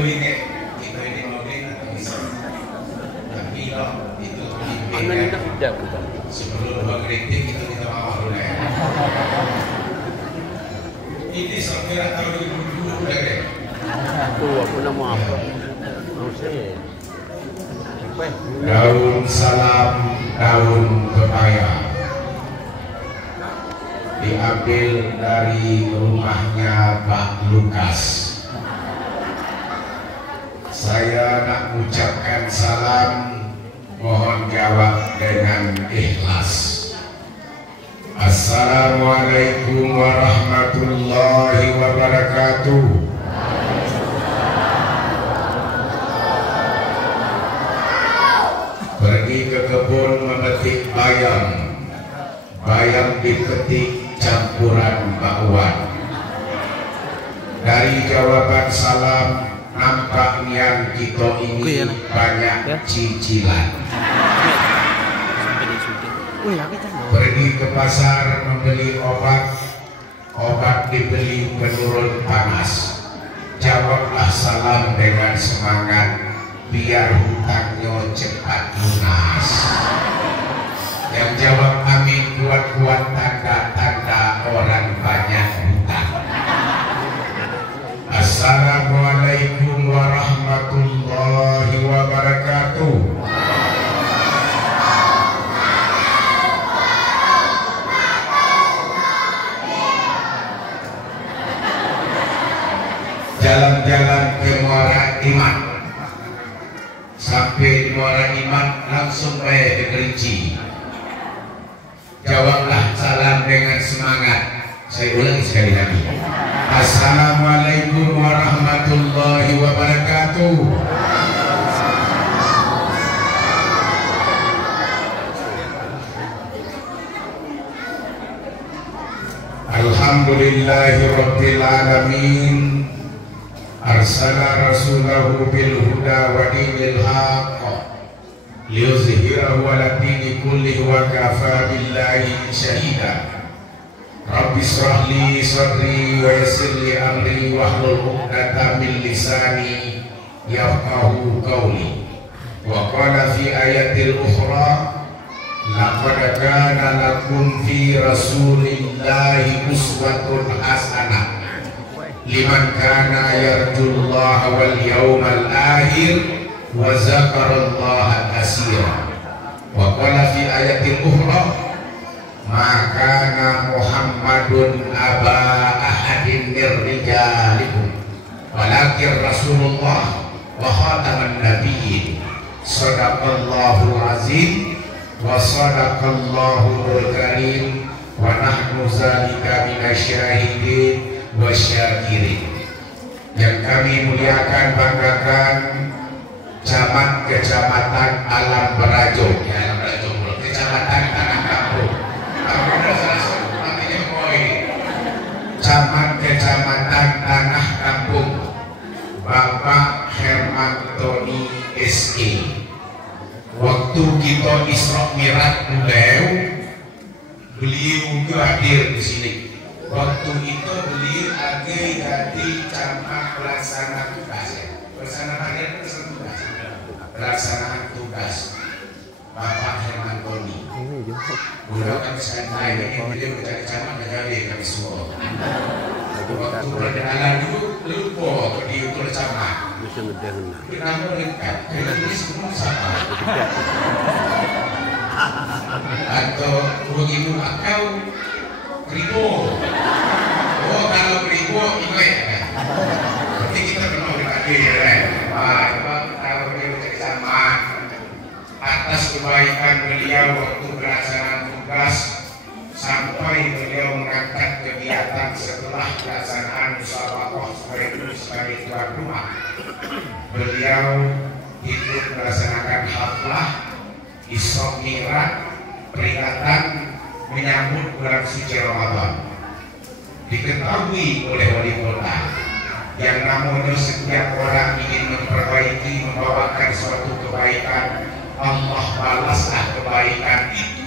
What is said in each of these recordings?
ini maulid atau bisa. Tapi loh itu sebelum mengkritik itu kita mau dulu ya. Ini sampai tahun 2020 deh. Tuh aku nama apa? Daun salam, daun pepaya diambil dari rumahnya Pak Lukas. Saya nak ucapkan salam, mohon jawab dengan ikhlas. Assalamualaikum warahmatullahi wabarakatuh. Pergi ke kebun memetik bayam. Bayam dipetik campuran bakwan. Dari jawaban salam nampaknya kita ini banyak cicilan. Pergi ke pasar membeli obat. Obat dibeli penurun panas. Jawablah salam dengan semangat, biar hutangnya cepat lunas. Yang jawab amin kuat-kuat tanda-tanda orang banyak hutang. Assalamualaikum warahmatullahi wabarakatuh. Jalan-jalan ke Muara Iman. Sampai di Muara Iman langsung bayar ke Kerinci. Jawablah salam dengan semangat. Saya ulangi sekali lagi. Assalamualaikum warahmatullahi wabarakatuh. Alhamdulillahi rabbil alamin. Arsala rasulahu bil huda wa dinil haqq liyuzhirahu ala dini kullihi wa kafa billahi syahida. Rabbi shrah li sadri wa yassir li amri wahlul 'uqdatam min lisani yafqahu qawli. Wa qala fi ayatil ukhra laqad kana lakum fi rasulillahi uswatun hasanah liman kana yarjullaha wal yawmal akhir wa zakarallaha katsira. Wa qala fi ayatil ukhra ma kana Muhammadun aba ahadin mir rijalikum walakin rasulullah wa khataman nabiyyin. Shadaqallahu azim wa sadaqallahul karim wa nahnu zalika minasyahidin wasyakirin. Yang kami muliakan, banggakan camat kecamatan Alam Berajo, ya, Alam Berajo, kecamatan Tanah Kampung, camat kecamatan Tanah Kampung, Bapak Hermantoni SE. Waktu kita Isra Mi'raj beliau hadir di sini. Waktu itu beliau lagi jadi camat pelaksana tugas, pelaksanaan tugas Bapak Hermantoni. Beliau kan saya ini beliau menjadi camat negara kami semua. Waktu perkenalan dulu lupa dia itu camat. Kenapa dekat? Ini semua sama. Atau begitu akau Kribo. Oh, kalau Kribo ingat kan? Berarti kita kenal dengan dia kan? Kalau beliau menjadi camat atas kebaikan beliau waktu pelaksanaan tugas sampai beliau mengangkat kegiatan setelah pelaksanaan musyawarah sebagai tuan rumah. Beliau ikut melaksanakan haflah Isra Mi'raj peringatan menyambut bulan suci Ramadan. Diketahui oleh wali kota yang namanya setiap orang ingin memperbaiki, membawakan suatu kebaikan, Allah balaslah kebaikan itu.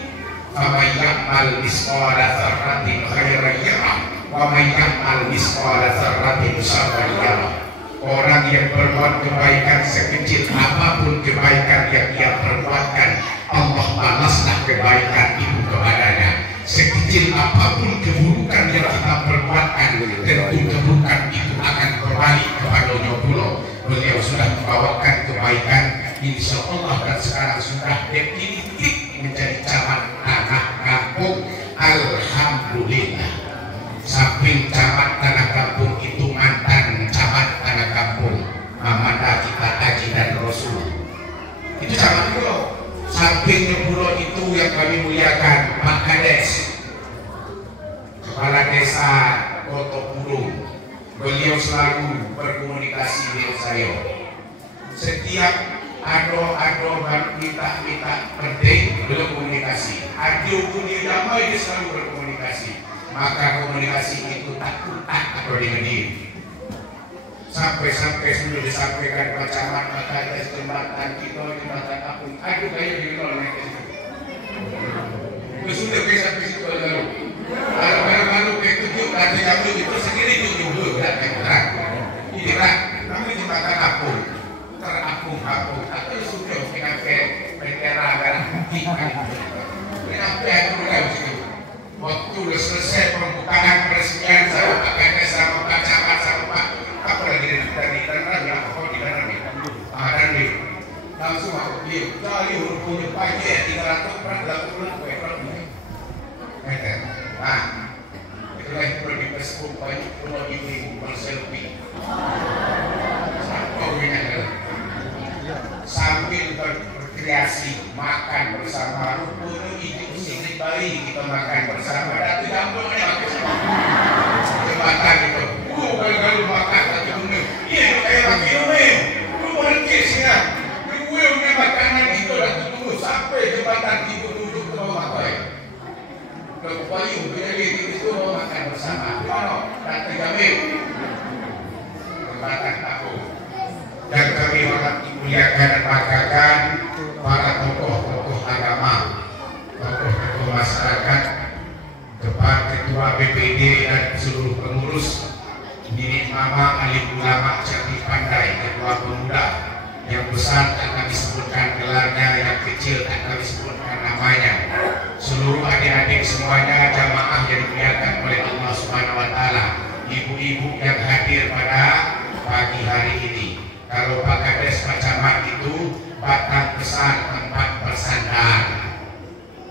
Faman ya'mal misqala dzarratin khairan yarah wa man ya'mal misqala dzarratin syarran yarah. Orang yang berbuat kebaikan sekecil apapun kebaikan yang ia perbuatkan, Allah balaslah kebaikan itu kepadanya. Sekecil apapun keburukan yang kita perbuatkan, tentu keburukan itu akan kembali kepadanya pula. Beliau sudah membawakan kebaikan, insya Allah, dan sekarang sudah definitif menjadi camat tanah kampung. Alhamdulillah. Samping camat tanah kampung itu mantan camat tanah kampung Mamanda kita Haji dan Rasul. Itu camat dulu. Samping pulau itu yang kami muliakan Pak Kades, Kepala Desa Koto Purung. Beliau selalu berkomunikasi dengan saya. Setiap ado minta penting beliau komunikasi. Ado punya damai dia selalu berkomunikasi. Maka komunikasi itu tak atau dengan dia. Sampai sudah disampaikan Pak Camat, maka ada jembatan kita, jembatan apung. Aduh kayak di luar naik itu. Sudah sampai situ lalu. Kalau kayak tujuh nanti kamu itu sendiri tujuh dulu, kan? Ini lah, kami jembatan apung, terapung. Tapi sudah dengan bendera merah putih. Kenapa aku tahu situ? Waktu udah selesai pembukaan peresmian sama Pak Kades, sama Pak Camat, sama Pak apa lagi dari tanah apa di dalam ini? Dan langsung aku dia kali huruf punya pagi 380 meter. Nah, itulah yang perlu dipersepuluh banyak rumah ini berselfie. Sambil berkreasi makan bersama, rukun itu sini bayi kita makan bersama. Dan tidak boleh jembatan itu. Kalau makan satu bumi, iya kayak lagi bumi, lu berhenti sih ya. Gue makanan itu dan tunggu sampai jembatan itu duduk ke bawah kau. Kalau bayi beli itu mau makan bersama. Mana? Dan 3 mil. Jembatan aku. Dan kami akan dimuliakan dan banggakan para tokoh-tokoh agama, tokoh-tokoh masyarakat, ketua BPD dan seluruh pengurus. Ini Mama alim ulama cerdik pandai, ketua pemuda. Yang besar akan disebutkan gelarnya, yang kecil akan disebutkan namanya. Seluruh adik-adik semuanya jamaah yang dimuliakan oleh Allah Subhanahu wa taala. Ibu-ibu yang hadir pada pagi hari ini. Kalau Pak Kades, Pak Camat itu batang besar tempat bersandar,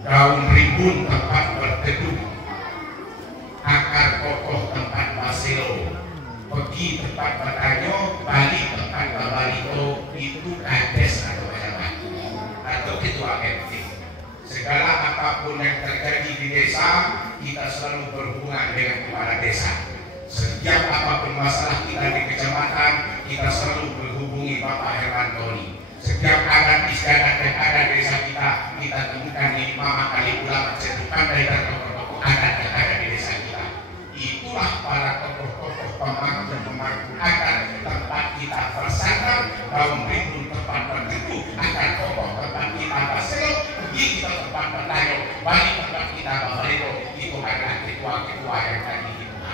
daun rimbun tempat berteduh, akar kokoh tempat basilo, pergi tempat bertanyo, balik tempat babalito, itu Kades atau Camat atau ketua RT. Segala apapun yang terjadi di desa, kita selalu berhubungan dengan kepala desa. Setiap apapun masalah kita di kecamatan, kita selalu menghubungi Bapak Hermantoni. Setiap adat istiadat yang ada di desa kita temukan di Mama Alim ulama cerdik pandai dan tokoh-tokoh adat yang ada di desa kita. Itulah para tokoh-tokoh pemangku adat tempat kita bersandar, daun rimbun tempat berteduh, akan kokoh tempat kita berselok, pergi kita tempat bertanya, balik tempat kita berbaliko. Itu adalah ketua-ketua yang tadi kita.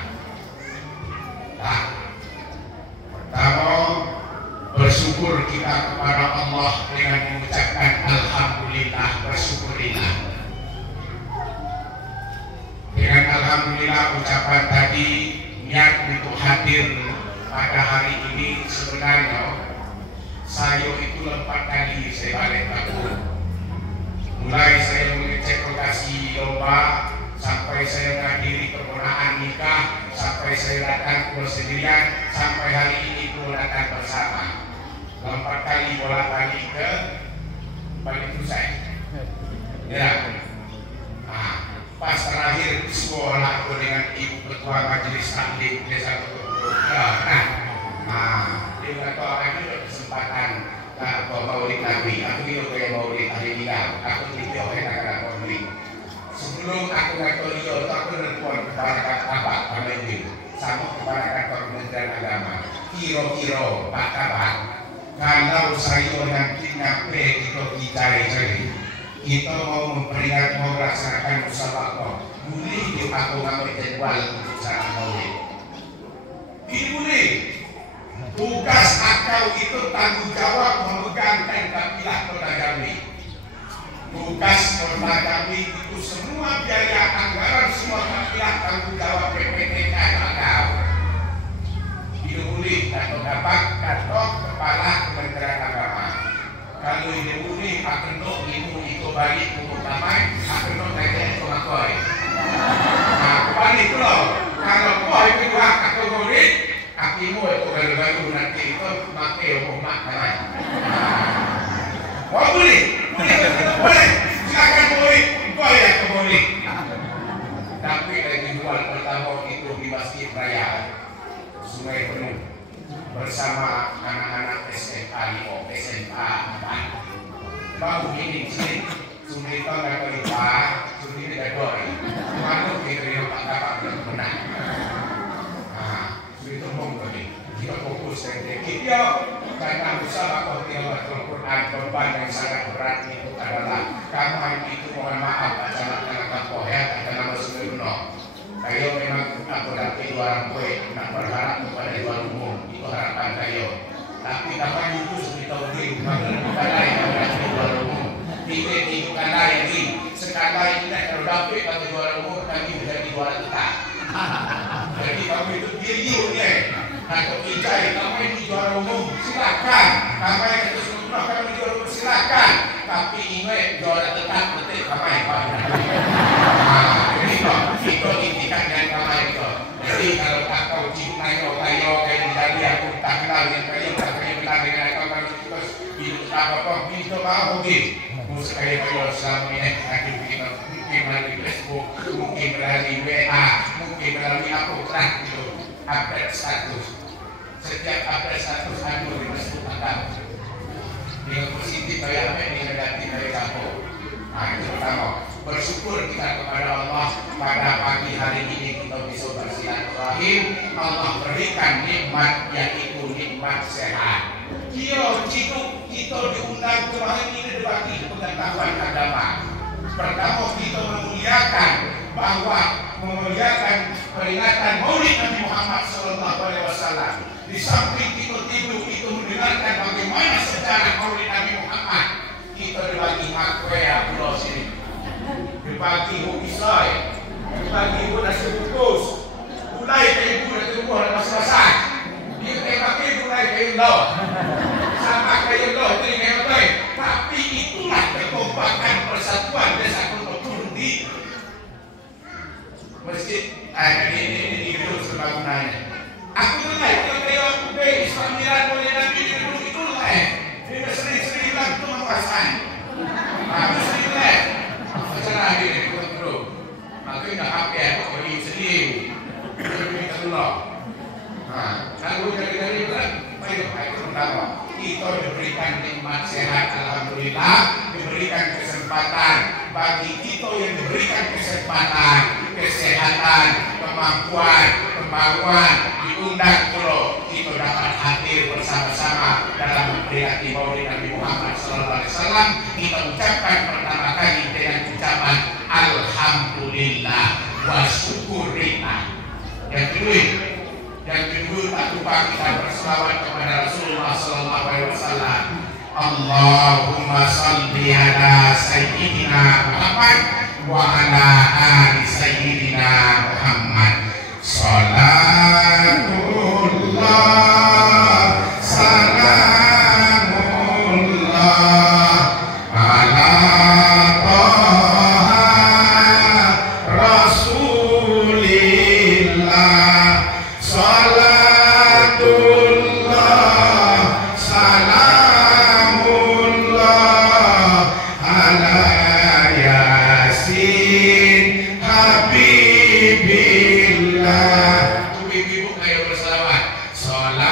Nah, pertama bersyukur kita kepada Allah dengan mengucapkan Alhamdulillah, bersyukurillah. Dengan Alhamdulillah ucapan tadi, niat untuk hadir pada hari ini sebenarnya saya itu 4 kali saya balik kampung. Mulai saya mengecek lokasi lomba, sampai saya menghadiri permohonan nikah, sampai saya datang pulang sendirian, sampai hari ini pulang datang bersama. 4 kali bolak-balik ke Balik Pusat. Ya. Nah, pas terakhir sekolah aku dengan Ibu Ketua Majelis Taklim Desa Koto. Dia kata aku ada kesempatan maulid Nabi. Aku itu kayak maulid hari nikah. Aku tidak enak maulid. Sebelum aku ngatur dia, aku nelfon kepada apa ini sama kepada kantor Kementerian Agama. Kira-kira Pak Kabar, kalau saya nanti nyampe kita mau memperingat, mau melaksanakan musyawarah, boleh dia aku ngambil jadwal untuk cara maulid. Ini boleh. Tugas akau itu tanggung jawab memegangkan kafilah kota Jambi. Tugas kota Jambi itu semua biaya anggaran semua kafilah tanggung jawab PPTK akau. Diulih atau dapat kantor kepala Kementerian Agama. Kalau diulih akan itu balik untuk damai, akan naiknya itu makoi. Nah, kembali itu loh. Kalau kau itu hak atau murid, akimu itu baru-baru nanti itu pakai rumah damai. Mau boleh, boleh. Silakan boleh, kau yang boleh. Tapi lagi jual pertama itu di Masjid Raya Sungai Penuh bersama anak-anak SMA 5, SMA 4. Baru ini sini. Sulit tak ada lipat, sulit tidak boleh. Mana kita yang tak dapat benar. Sulit umum tadi. Kita fokus dan kita karena usaha kau tidak Al-Quran beban yang sangat berat itu adalah kamu itu mohon maaf bacaan anak kau ya karena nama sebelumnya. Kayo memang aku dapat orang kue nak berharap kepada jual umum itu harapan kayo. Tapi kapan itu kita beri bukan lain yang jual umum. Itu karena ini sekarang ini kalau dapat atau juara umum kami menjadi juara tetap. Jadi kamu itu diriunya. Atau ijai kamu ini juara umum silakan. Kamu yang itu semua kamu juara umum silakan. Tapi ingat juara tetap betul kamu yang paling. Jadi itu intikan yang kamu itu. Jadi kalau tak kau cinta kayo menjadi aku tak kenal dengan kayo tak kayo kenal dengan kamu terus hidup apa itu mau gitu. Sekali kalau selama ini lagi bikin mungkin melalui Facebook, mungkin melalui WA, mungkin melalui apa itu update status. Setiap update status aku di Facebook akan dengan positif kayak apa ini negatif kayak apa. Nah itu pertama. Bersyukur kita kepada Allah pada pagi hari ini kita bisa bersilaturahim. Allah berikan nikmat yaitu nikmat sehat. Kita diundang kemarin ini dibagi pengetahuan agama. Pertama kita memuliakan bahwa memuliakan peringatan Maulid Nabi Muhammad SAW. Di samping kita tidur itu mendengarkan bagaimana sejarah Maulid Nabi Muhammad. Kita dibagi makwea pulau sini, dibagi hukisai, dibagi nasi bungkus, mulai dari bulan ke bulan masing-masing. Dia pakai mulai dari laut. Sama kayak lo itu yang baik, tapi itulah kekompakan persatuan desa Kota Turun di masjid di gedung serbaguna. Aku dengar kalau kayak Islamiran boleh nabi di gedung itu lah. Dia sering-sering bilang itu menguasai. Aku sering lah. Macam ada di Kota Turun. Aku nak apa ya? Aku pergi sendiri. Aku minta tolong. Kalau dari bilang, baik pertama. Kita diberikan nikmat sehat, alhamdulillah, diberikan kesempatan bagi kita yang diberikan kesempatan, kesehatan, kemampuan, kemauan, diundang kalau kita dapat hadir bersama-sama dalam memperingati Maulid Nabi Muhammad SAW. Kita ucapkan pertama kali dengan ucapan alhamdulillah wa syukurillah. Yang kedua tak lupa kita berselawat kepada Rasulullah SAW. Allahumma salli ala Sayyidina Muhammad wa ala ali Sayyidina Muhammad. Salatullah salamullah ala Taha Rasulillah. Salatullah salamullah ala Yasin Habibillah. Ibu-ibu ayo berselawat. Salat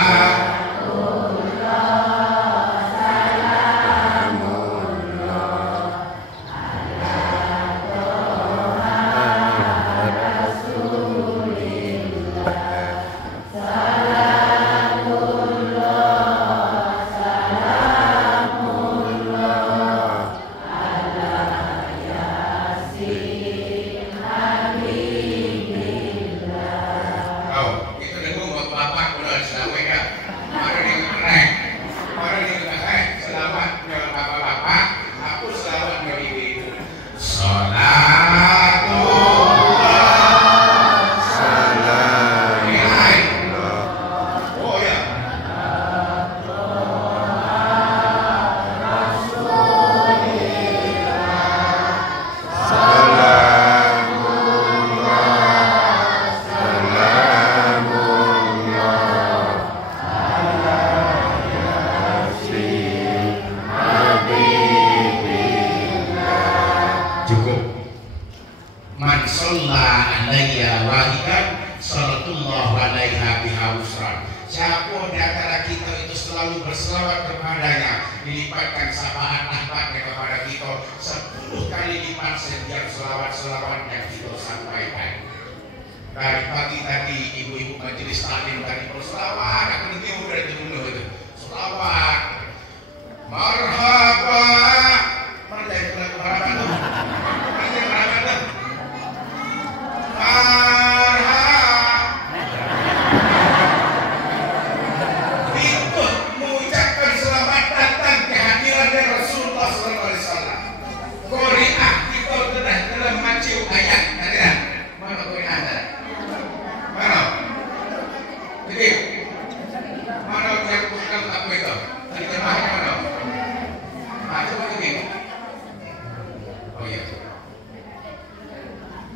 siapa di antara kita itu selalu berselawat kepadanya, dilipatkan sapaan rahmatnya kepada kita 10 kali lipat setiap selawat-selawat yang kita sampaikan. Dari pagi tadi ibu-ibu majelis taklim tadi berselawat, aku nanti udah dulu itu selawat. Marhaba,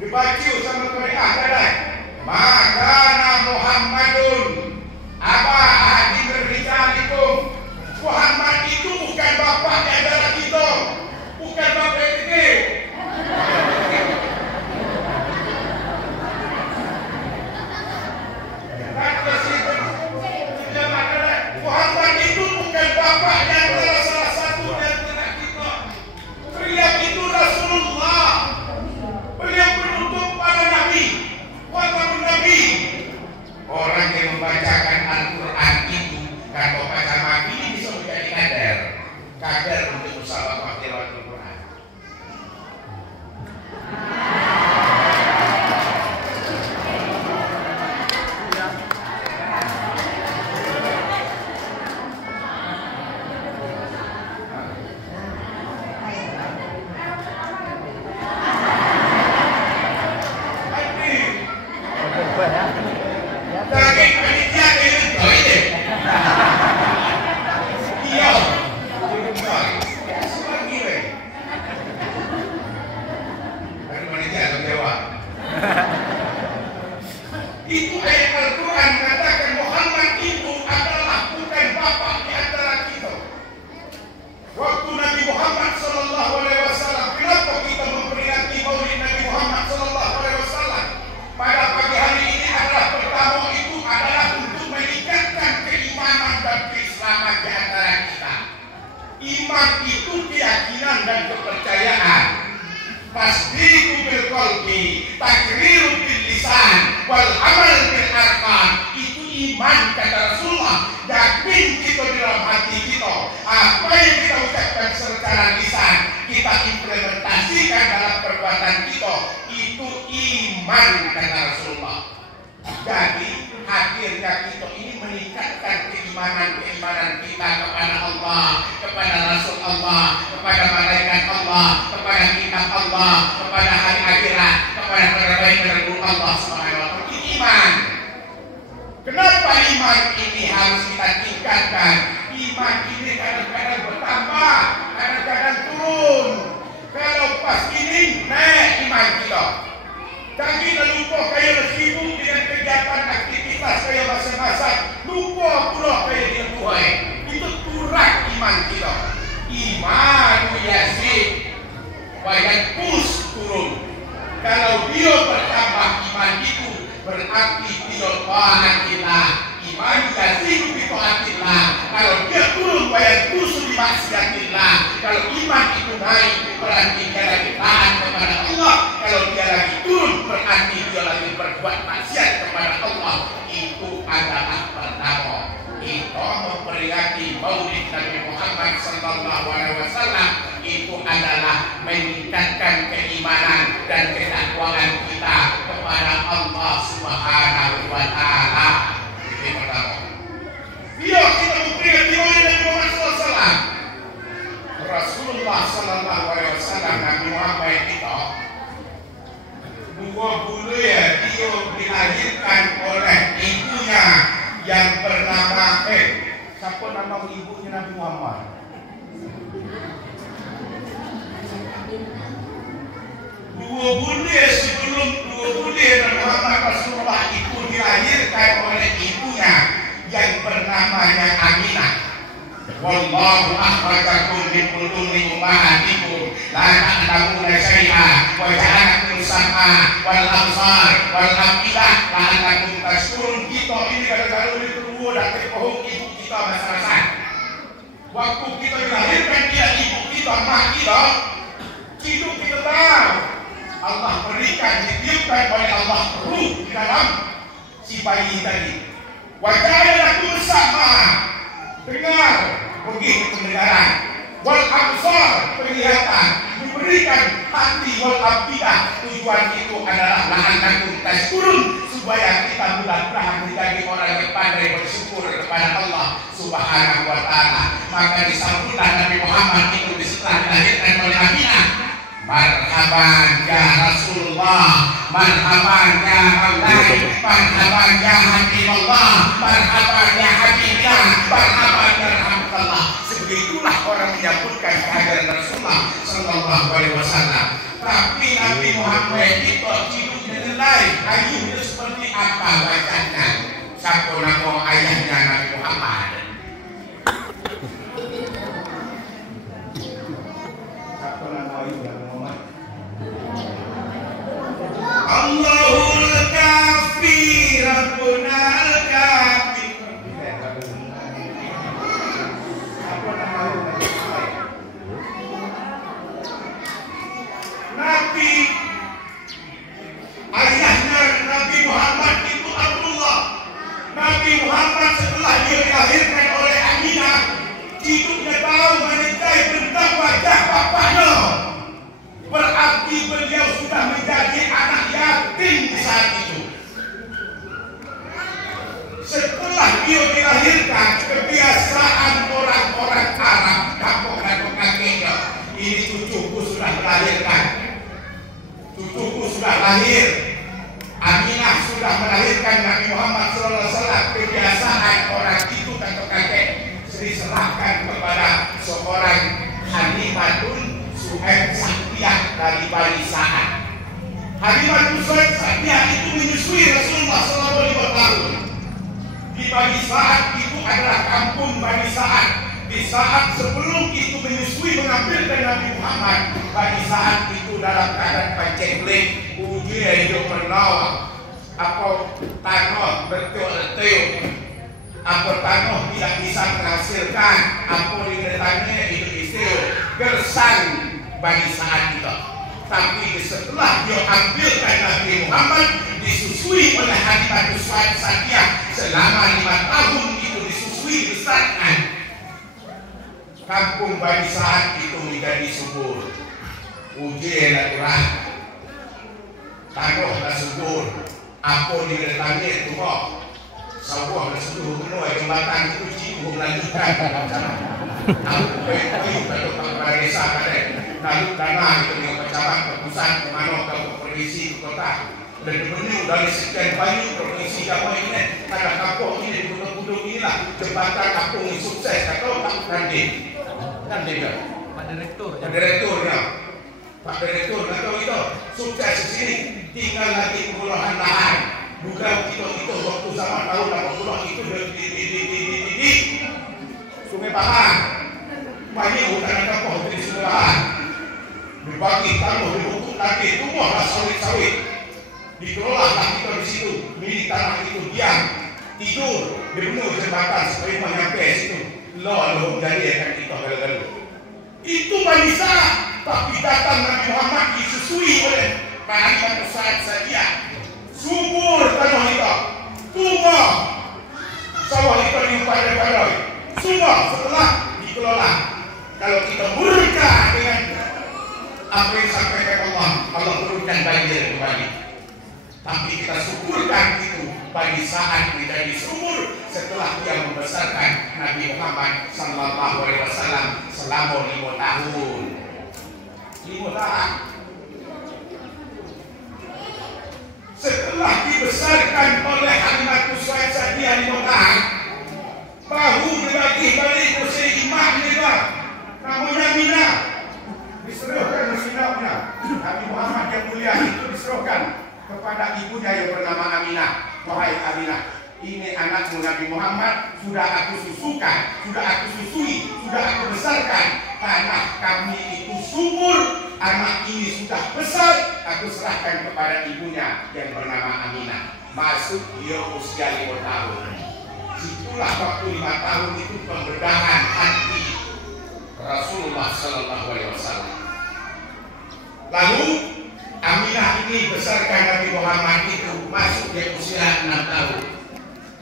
dibaca sama Quran tadi. Makana Muhammadun aba ahadin rijalikum. Muhammad itu bukan bapak di antara kita, bukan bapak kita. Muhammad itu bukan bapak di antara salah satu di antara kita. Beliau itu Rasulullah. Beliau penutup para nabi, watamun nabi. Orang yang membacakan Al-Quran itu kalau baca mati ini bisa menjadi kader untuk musyawarah tilawatul Quran. Daging panitia ini doy. Iya. Dari panitia atau dewa. Itu ayat Al-Quran mengatakan Muhammad itu adalah bukan bapak di antara kita. Waktu Nabi Muhammad sallallahu alaihi wasallam, kenapa kita memperingati Maulid Nabi Muhammad sallallahu alaihi wasallam? Pada pagi hari ini adalah pertama itu adalah untuk meningkatkan keimanan dan keislaman di antara kita. Iman itu keyakinan dan kepercayaan. Tasdiqu bil qalbi, takriru bil lisan, wal amal bil arkan. Itu iman kata Rasulullah. Yakin kita di dalam hati kita. Apa yang kita ucapkan secara lisan, kita implementasikan dalam perbuatan kita. Itu iman kata Rasulullah. Jadi akhirnya kita ini meningkatkan keimanan kita kepada Allah, kepada Rasul Allah, kepada malaikat Allah, kepada kitab Allah, kepada hari akhirat, kepada perkara-perkara Allah Subhanahu wa taala. Ini iman. Kenapa iman ini harus kita tingkatkan? Iman ini kadang-kadang bertambah, kadang-kadang turun. Kalau pas ini naik iman kita. Dan kita lupa kayak sibuk dengan kegiatan aktivitas kayak masing-masing. Lupa pula kayak dia Tuhan. Itu turun iman kita. Imanu yazid wa yanqus turun. Kalau dia bertambah iman itu berarti dia ta'atillah. Iman yazid bi ta'atillah. Kalau dia turun wa yanqus bi maksiatillah. Kalau iman itu naik berarti dia lagi taat kepada Allah. Kalau dia lagi turun berarti dia lagi berbuat maksiat kepada Allah. Itu adalah pertama. Kita memperingati Maulid Nabi Muhammad sallallahu alaihi wasallam itu adalah meningkatkan keimanan dan ketakwaan kita kepada Allah Subhanahu wa taala. Itu pertama. Dia kita memperingati Maulid Nabi Muhammad sallallahu alaihi wasallam. Rasulullah sallallahu alaihi wasallam Nabi Muhammad kita 20 ya dia dilahirkan oleh ibunya yang bernama siapa nama ibunya Nabi Muhammad? Dua bulan sebelum Nabi Muhammad Rasulullah itu dilahirkan oleh ibunya yang bernamanya Aminah. Wallahu akhrajakum min butuni ummahatikum la ta'lamuna syai'an wa ja'alakum sam'a wal absar wal afidah la'allakum tashkurun. Kita ini kadang-kadang diteruwo sudah terbohong ibu kita masyarakat. Waktu kita dilahirkan dia ibu kita, mak kita, hidup kita tahu Allah berikan, ditiupkan oleh Allah ruh di dalam si bayi tadi. Wajahnya bersama dengar begitu pendengaran, wal absar penglihatan, diberikan hati wal afidah. Tujuan itu adalah la'allakum tashkurun, supaya kita mudah-mudahan menjadi orang yang pandai bersyukur kepada Allah Subhanahu wa ta'ala. Maka disambutlah Nabi Muhammad itu setelah dilahirkan oleh Aminah. Marhaban ya Rasulullah, marhaban ya Maulai, marhaban ya Habibullah, marhaban ya Habibullah, marhaban ya Rahmatullah. Sebegitulah orang menyambutkan kehadiran Rasulullah sallallahu alaihi wasallam. Tapi Nabi Muhammad itu hidupnya nilai, ayuhnya seperti apa wajahnya? Siapa nama ayahnya Nabi Muhammad? Siapa nama ayah Nabi Muhammad? Allahul Kafi, Rabbuna Al-Kafi. Siapa nama ayah Nabi? Ayahnya Nabi Muhammad itu Abdullah. Nabi Muhammad setelah dia dilahirkan oleh Aminah, hidupnya tahu mencintai tentang wajah bapaknya. Berarti beliau sudah menjadi anak yatim di saat itu. Setelah dia dilahirkan, kebiasaan orang-orang Arab kampung-kampung kakeknya, ini cucuku sudah melahirkan, cucuku sudah lahir. Aminah sudah melahirkan Nabi Muhammad SAW. Kebiasaan orang itu atau kakek diserahkan kepada seorang Halimatun Suhaib Sahdiyah dari Bani Sa'ad. Halimatun Suhaib Sahdiyah itu menyusui Rasulullah SAW. Di Bani Sa'ad itu adalah kampung Bani Sa'ad. Di saat sebelum itu menyusui mengambilkan Nabi Muhammad, Bani Sa'ad itu dalam keadaan panceklik, ujian hidup pernah apa tanah betul-betul, apa tanah tidak bisa menghasilkan, apa diletaknya itu istilah gersang Bani Sa'ad itu. Tapi setelah dia ambilkan Nabi Muhammad, disusui oleh Halimatun Suhaib Sahdiyah selama 5 tahun itu disusui besarkan. Kampung Bani Sa'ad itu menjadi subur. Ujian aturan tanahlah subur. Apa diletaknya itu kok sawah dan seluruh benua jembatan itu cium melanjutkan lalu kayu kalau kepala desa ada lalu tanah itu yang pecahan ke pusat ke mana ke provinsi ke kota dan benih dari sekian banyak provinsi Jawa ini ada kampung ini di gunung-gunung inilah jembatan kampung ini sukses atau tak nanti Pak Direktur ya Pak Direktur atau itu sukses di sini tinggal lagi pengolahan lahan. Bukan kita waktu zaman tahun 80 itu di Sungai Bahar banyak hutan kampung di Sungai Bahar dibagi tanah dibentuk lagi tumbuhlah sawit-sawit dikelolalah kita di situ milik tanah itu diam tidur dipenuh jembatan supaya menyampai situ lo jadi akan kita gagal itu Bani Sa'ad. Tapi datang Nabi Muhammad disusui oleh Halimatun Suhaib Sahdiyah. Subur tanah kita, tumbuh sawah kita diupai-upai, semua setelah dikelola. Kalau kita murka dengan apa yang disampaikan Allah turunkan banjir kembali. Tapi kita syukurkan itu Bani Sa'ad menjadi subur setelah dia membesarkan Nabi Muhammad sallallahu alaihi wasallam selama 5 tahun. 5 tahun. Setelah dibesarkan oleh Halimatun Suhaib Sahdiyah 5 tahun, bahu lagi balik ke imam juga, namanya Aminah, diserahkan Rasulullah. Nabi Muhammad yang mulia itu diserahkan kepada ibunya yang bernama Aminah. Wahai Aminah, ini anakmu Nabi Muhammad sudah aku susukan, sudah aku susui, sudah aku besarkan. Tanah kami itu subur, anak ini sudah besar, aku serahkan kepada ibunya yang bernama Aminah. Masuk dia usia 5 tahun. Itulah waktu 5 tahun itu pembedahan hati Rasulullah Sallallahu Alaihi Wasallam. Lalu Aminah ini besarkan Nabi Muhammad itu masuk di usia 6 tahun.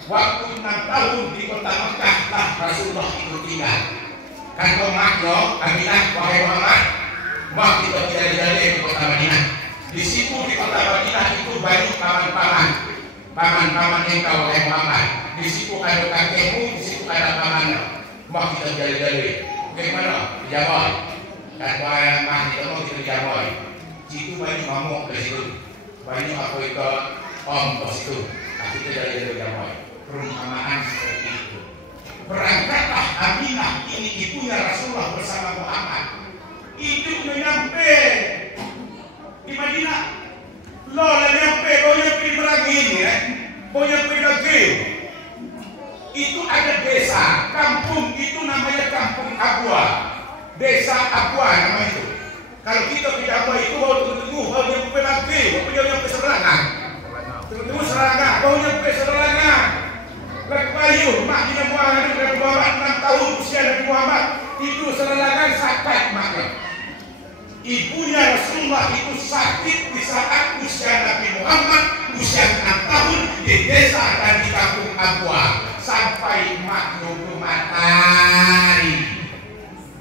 Waktu 6 tahun di kota Mekah lah Rasulullah itu tinggal. Kan makno Aminah, wahai Muhammad, mau kita tidak di kota Madinah. Di situ di kota Madinah itu banyak paman engkau wahai Muhammad. Di situ ada kakekmu, di situ ada pamanmu. Mau kita jali-jali. Bagaimana? Dijawab. Dan wahai mah kita mau kita jawab. Situ banyak mamuk ke situ. Banyak apa itu om ke situ. Tapi kita jali-jali jawab. Perumpamaan seperti itu. Berangkatlah Aminah ini ibunya Rasulullah bersama Muhammad. Itu menyampai di Madinah. Lo lah nyampe, kau nyampe di Merangin ya. Kau nyampe di Gil. Itu ada desa, kampung itu namanya Kampung Abua. Desa Abua nama itu. Kalau kita ke Abua itu baru tunggu, baru nyampe Gil, baru nyampe Serangan. Tunggu Serangan, baru nyampe Serangan. Lagi bayu, mak kita buang dari Muhammad 6 tahun usia Nabi Muhammad itu Serangan sakit maknya. Ibunya Rasulullah itu sakit di saat usia Nabi Muhammad usia 6 tahun di desa dan di Kampung Abua sampai makno matahari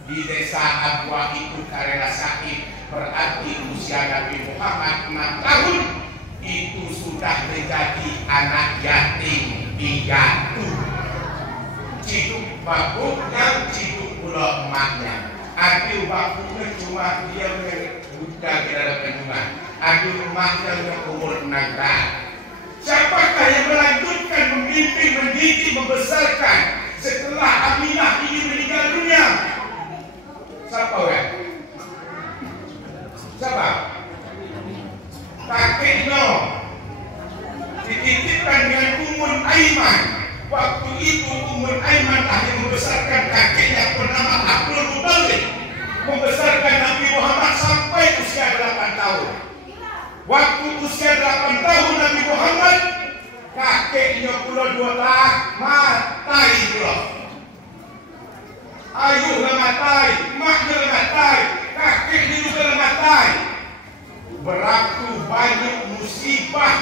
di desa Abua itu karena sakit berarti usia Nabi Muhammad 6 tahun itu sudah menjadi anak yatim piatu. Ciduk babuknya, ciduk pula emaknya. Adil bakunya cuma dia budak di dalam kandungan. Adil emaknya yang umur 6 tahun. Siapakah yang melanjutkan, memimpin, mendidik, membesarkan setelah Aminah ini meninggal dunia? Siapa ya? Siapa? Kakeknya dititipkan dengan Aiman. Waktu itu Aiman yang membesarkan kakeknya bernama Abdul Muttalib, membesarkan Nabi Muhammad sampai usia 8 tahun. Waktu usia 8 tahun Nabi Muhammad, kakeknya pula 2 tahun matai pula. Ayuh matai, maknya matai, kakeknya juga matai. Berapa banyak musibah,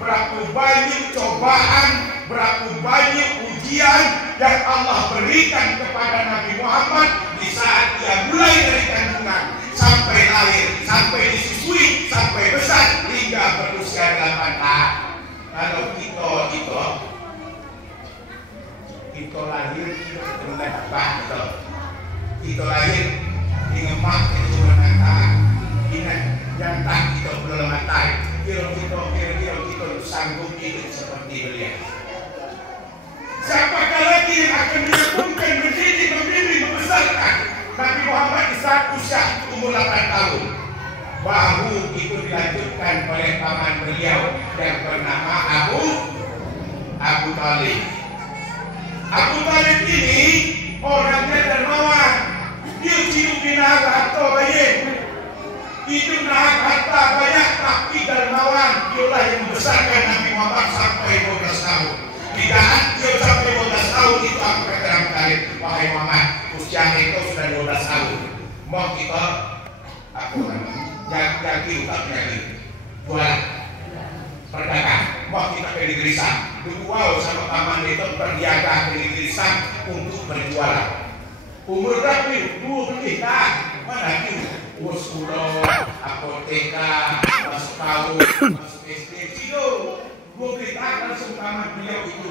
berapa banyak cobaan, berapa banyak ujian yang Allah berikan kepada Nabi Muhammad di saat dia mulai dari kandungan sampai lahir, sampai disusui, sampai besar hingga berusia 8 tahun. Kalau kita lahir dengan apa kita lahir di ngemak itu menantang ingat yang tak kita belum matai kira-kira kita sanggup hidup seperti beliau. Siapakah lagi yang akan menyambungkan, mendidik, membimbing, membesarkan Nabi Muhammad di saat usia umur 8 tahun? Baru itu dilanjutkan oleh paman beliau yang bernama Abu Talib. Abu Talib ini orangnya dermawan. Dia cium di nahak harta banyak. Itu nahak harta banyak tapi dermawan. Dialah yang membesarkan Nabi Muhammad sampai 12 tahun. Tidak dia sampai 12 tahun itu aku kata Abu Talib, wahai Muhammad, usia itu sudah 12 tahun. Mau kita jadi tak jadi jualan perdagang. Mau kita ke negeri Sam. Dulu wow sama paman itu berniaga ke negeri Sam untuk berjualan. Umur berapa? 20 tahun. Mana itu? Urus pulau, apoteka, masuk tahun, masuk SD, Cido. 20 tahun langsung paman beliau itu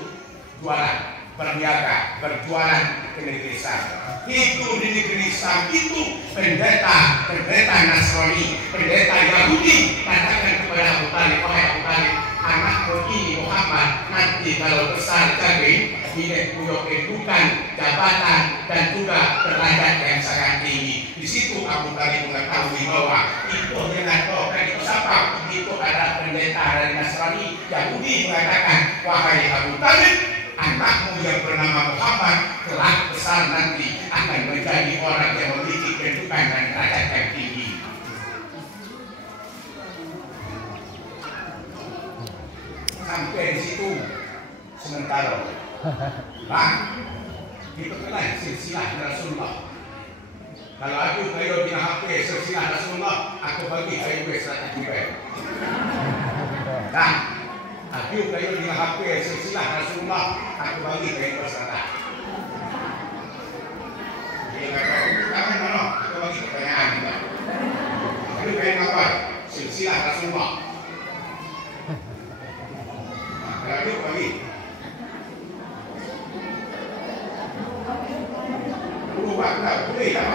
jualan, berniaga, berjualan ke negeri Sam. Itu di negeri Sam itu pendeta Nasrani, pendeta Yahudi katakan kepada Abu Talib, wahai Abu Talib, anakmu ini Muhammad nanti kalau besar jadi ini punya kedudukan, jabatan dan juga derajat yang sangat tinggi. Di situ Abu Talib mengetahui bahwa itu dengan itu siapa? Itu ada pendeta dari Nasrani Yahudi mengatakan, wahai Abu Talib, anakmu yang bernama Muhammad telah besar nanti akan menjadi orang yang memiliki kedudukan dan derajat yang tinggi. Sampai di situ sementara Nah, kita kenal silsilah Rasulullah. Kalau aku kayo dinahapis silsilah Rasulullah, aku bagi kayo seratus ribu. Nah, aku kayo dinahapis silsilah Rasulullah, aku bagi kayo 100. Kami mana? Aku bagi pertanyaan kita. Aku kayo apa? Silsilah Rasulullah. Kalau aku bagi. Boleh tak?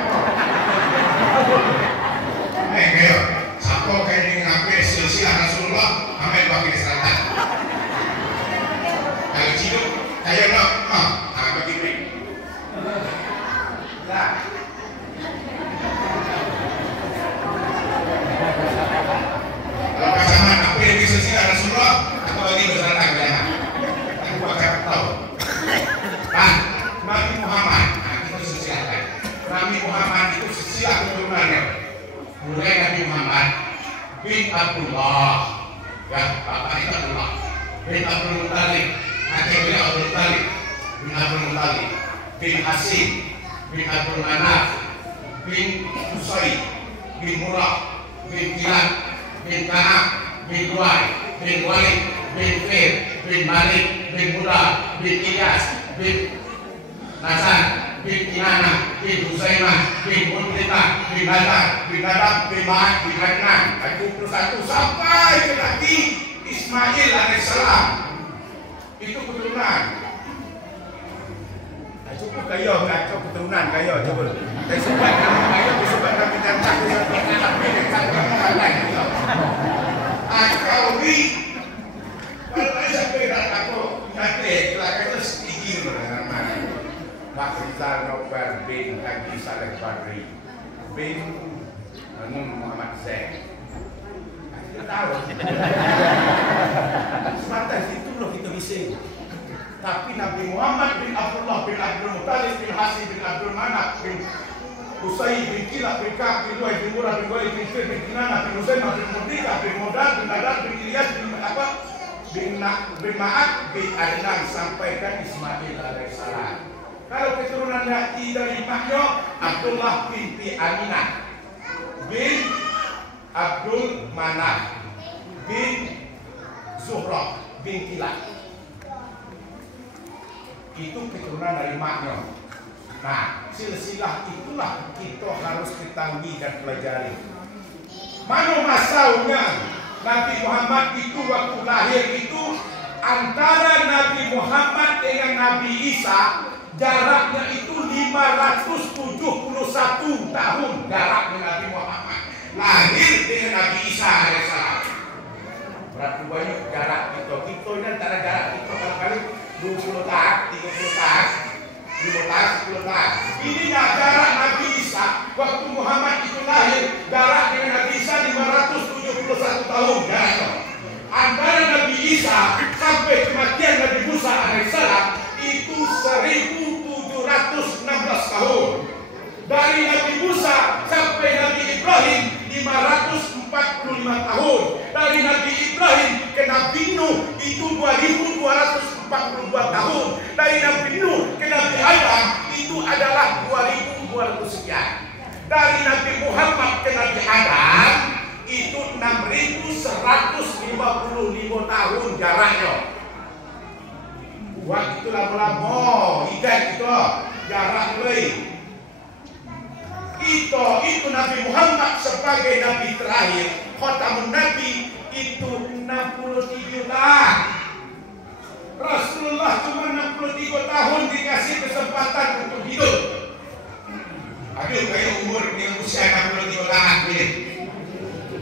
Kayo, siapa kayo dinahapis silsilah Rasulullah, ambil bagi 100. Kalau hidup, kayo nak, bagi beri. Nah. Kalau pasangan apa yang silsilah Rasulullah, aku bagi 100 jangan. Aku akan tahu. Nabi Muhammad, kita silsilahkan. Nabi Muhammad itu silsilah keturunannya. Mulai Nabi Muhammad bin Abdullah, ya bapak itu Abdullah, bin Abdul Muttalib, kakek beliau Abdul Muttalib, bin Abdul Muttalib, bin Hasim, bin Abdul Manaf, bin Qusay, bin Murrah, bin Kilab, bin Ka'ab, bin Luay, bin Walid, bin Fir, bin Malik, bin Mudar, bin Ilyas, bin Nasan, bin Kinana, bin Husaimah, bin Muntrita, bin Nadar, bin Nadab, bin Ma'ad, bin Adnan, 21 sampai ke Nabi Ismail alaihissalam. Itu keturunan. Cukup kayo kau keturunan kayo coba. Saya sebut nama kayo disebut Nabi dan tak disebut Nabi dan tak lain. Kau ni kalau saya sampai kat aku nanti kalau kita sedikit dengan mana. Mak Rizal Nobar bin Haji Saleh Badri bin Muhammad Zain. Kita tahu. Sebatas itu loh kita bising. Tapi Nabi Muhammad bin Abdullah bin Abdul Muttalib bin Hasim bin Abdul Manaf bin Qusay bin Kilab bin Ka'ab bin Luay bin Murrah bin Walid bin Fir bin Kinana bin Husaimah bin Muntrika bin Mudar bin Nadar bin Ilyas bin bin Ma'ad bin Adnan sampai ke Ismail alaihissalam. Kalau keturunan dari maknya Abdullah binti Aminah bin Abdul Manaf bin Zuhrah bin Kilab. Itu keturunan dari maknya. Nah, silsilah itulah kita harus ketahui dan pelajari. Mana masalahnya Nabi Muhammad itu waktu lahir itu antara Nabi Muhammad dengan Nabi Isa jaraknya itu 571 tahun jaraknya Nabi Muhammad lahir dengan Nabi Isa alaihissalam. Berapa banyak jarak kita? Kita ini antara jarak kita kali 20 tahun, 30 tahun, 15, 10 tahun. Ini jarak Nabi Isa waktu Muhammad itu lahir, jarak dengan Nabi Isa 571 tahun jaraknya. Antara Nabi Isa sampai kematian Nabi Musa alaihissalam itu 1716 tahun. Dari Nabi Musa sampai Nabi Ibrahim 545 tahun. Dari Nabi Ibrahim ke Nabi Nuh itu 2242 tahun. Dari Nabi Nuh ke Nabi Adam itu adalah 2200 sekian. Dari Nabi Muhammad ke Nabi Adam itu 6155 tahun jaraknya. Buat itu lama-lama ikan itu jarak lain. Itu Nabi Muhammad sebagai Nabi terakhir, khatamun Nabi itu 63 tahun. Rasulullah cuma 63 tahun dikasih kesempatan untuk hidup. Aduh kayak umur yang usia 63 tahun ini.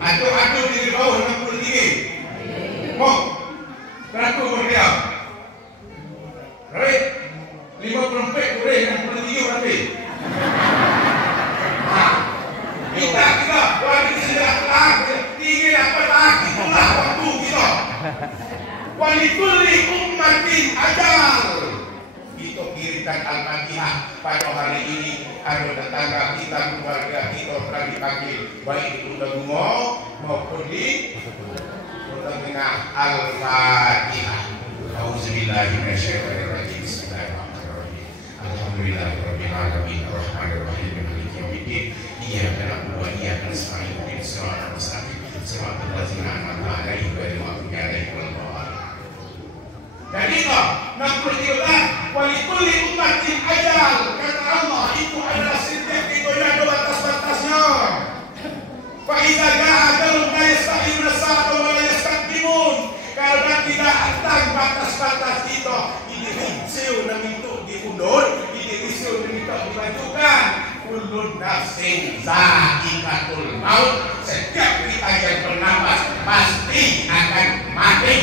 Aduh di bawah 63. Mau berapa umur dia? Rek 54 kurang 63 berapa? Kita wali sudah telah tinggi apa lagi itulah waktu kita. Wali kulli ummatin ajal. Kita kirimkan Al-Fatihah pada hari ini. Ada tetangga kita, keluarga kita telah dipanggil baik di Kota Bungo maupun di Kota Tengah. Al-Fatihah. Auzubillahi minasyaitonirrajim. Bismillahirrahmanirrahim. Alhamdulillahirabbil alamin arrahmanir rahim maliki yaumiddin iyyaka na'budu wa iyyaka nasta'in ihdinas siratal mustaqim siratal ladzina an'amta 'alaihim ghairil maghdubi 'alaihim waladdallin. Dan itu naqul ilah wa likulli ummatin ajal, kata Allah, itu adalah setiap itu ada batas-batasnya. Fa idza ja'a ajalun la yasta'khiruna sa'atan wa la yastaqdimun. Karena tidak datang batas-batas itu, ini isu dan itu diundur, ini isu dan itu dimajukan. Kullu nafsin za'iqatul maut, setiap kita yang bernapas pasti akan mati.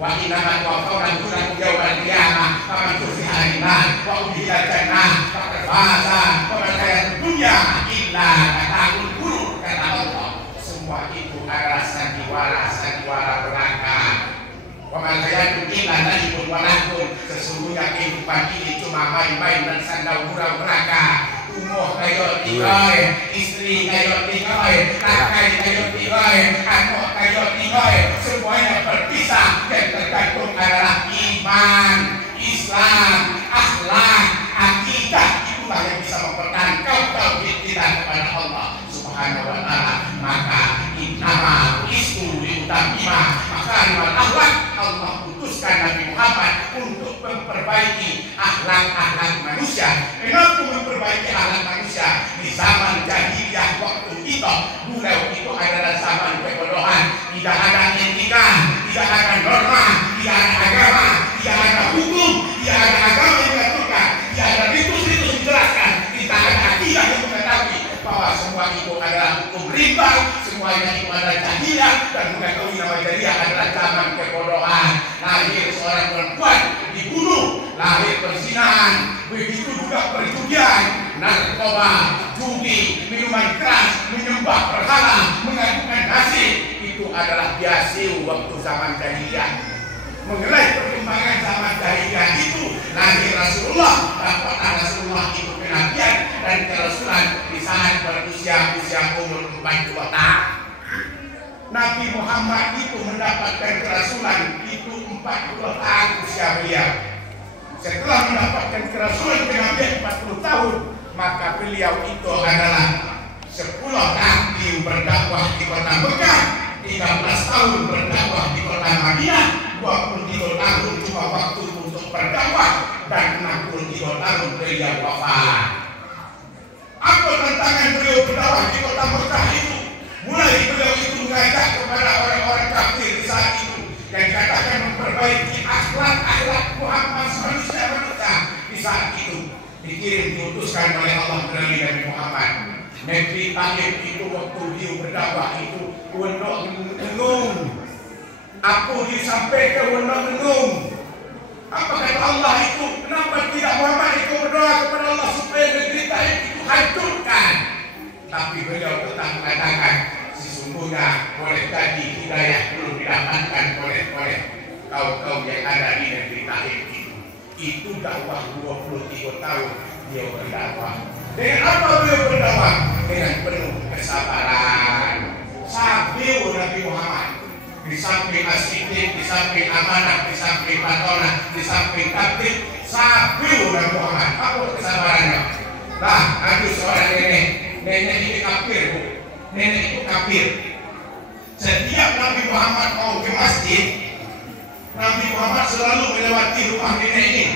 Wa inna ma tuwaffawna ujurakum yawmal qiyamah faman zuhziha 'anil nar wa udkhila jannah faqad faza wa mal hayatud dunya illa mata'ul ghurur, kata Allah. Semua itu adalah sandiwara belaka. Wa mal hayatud illa lahibun wa lahun, sesungguhnya kehidupan ini cuma main-main dan sandau gurau belaka. Umur kayo tigoy, istri kayo tigoy, rakai kayo tigoy, anak kayo tigoy, semuanya berpisah dan tergantung adalah iman, Islam, akhlak, akidah. Itulah yang bisa mempertahankan tauhid kita kepada Allah Subhanahu wa taala. Maka innama istu liutamima makarimal akhlak, Allah putuskan Nabi Muhammad untuk memperbaiki akhlak-akhlak manusia. Kenapa memperbaiki akhlak manusia? Di zaman jahiliyah waktu itu, beliau itu adalah zaman kebodohan. Tidak ada etika, tidak ada norma, tidak ada agama, tidak ada hukum, tidak ada agama yang mengaturkan, tidak ada ritus-ritus menjelaskan, tidak ada akidah yang mengetahui bahwa semua itu adalah hukum riba, semuanya itu adalah jahiliyah, dan mengetahui nama jahiliyah adalah zaman kebodohan. Lahir seorang perempuan dibunuh, lahir perzinahan, begitu juga perjudian, narkoba, judi, minuman keras, menyembah berhala, mengadukan nasib. Itu adalah biasa waktu zaman jahiliyah. Mengenai perkembangan zaman jahiliyah itu, lahir Rasulullah, dapatlah Rasulullah itu kenabian dan kerasulan di saat berusia umur 40 tahun. Nabi Muhammad itu mendapatkan kerasulan itu 40 tahun usia beliau. Setelah mendapatkan kerasulan kenabian 40 tahun, maka beliau itu adalah 10 tahun berdakwah di kota Mekah, 13 tahun berdakwah di kota Madinah, 23 tahun cuma waktu untuk berdakwah, dan 63 tahun beliau wafat. Apa tantangan beliau berdakwah di kota Mekah itu? Mulai beliau itu mengajak kepada orang-orang kafir di saat itu dan katakan memperbaiki akhlak Muhammad manusia di saat itu. Dikirim diutuskan oleh Allah melalui Nabi Muhammad. Negeri Taif itu waktu dia berdakwah itu wendok dengung. Aku disampaikan wendok dengung. Apa kata Allah itu? Kenapa tidak Muhammad itu berdoa kepada Allah supaya negeri Taif itu hancurkan? Tapi beliau tetap mengatakan, sesungguhnya boleh jadi hidayah belum didapatkan oleh kaum yang ada di negeri Taif itu. Itu dakwah 23 tahun dia berdakwah. Dengan apa beliau berdakwah? Dengan penuh kesabaran. Sabil Nabi Muhammad. Di samping as-siddiq, di samping amanah, di samping patonah, di samping tabligh, sabil Nabi Muhammad. Apa kesabarannya? Lah, ada seorang nenek ini kafir, Bu. Nenek itu kafir. Setiap Nabi Muhammad mau ke masjid, Nabi Muhammad selalu melewati rumah nenek ini.